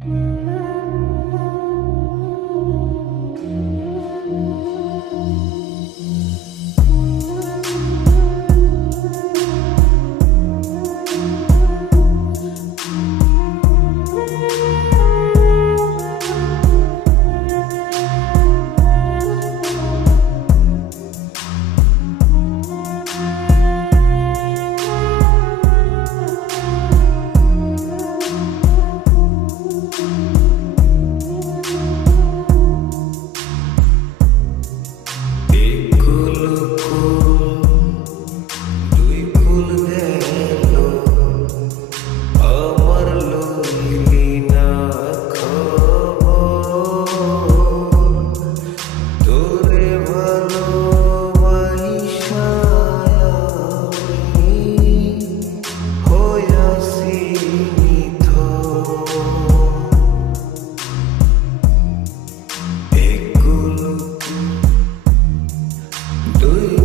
Música 对。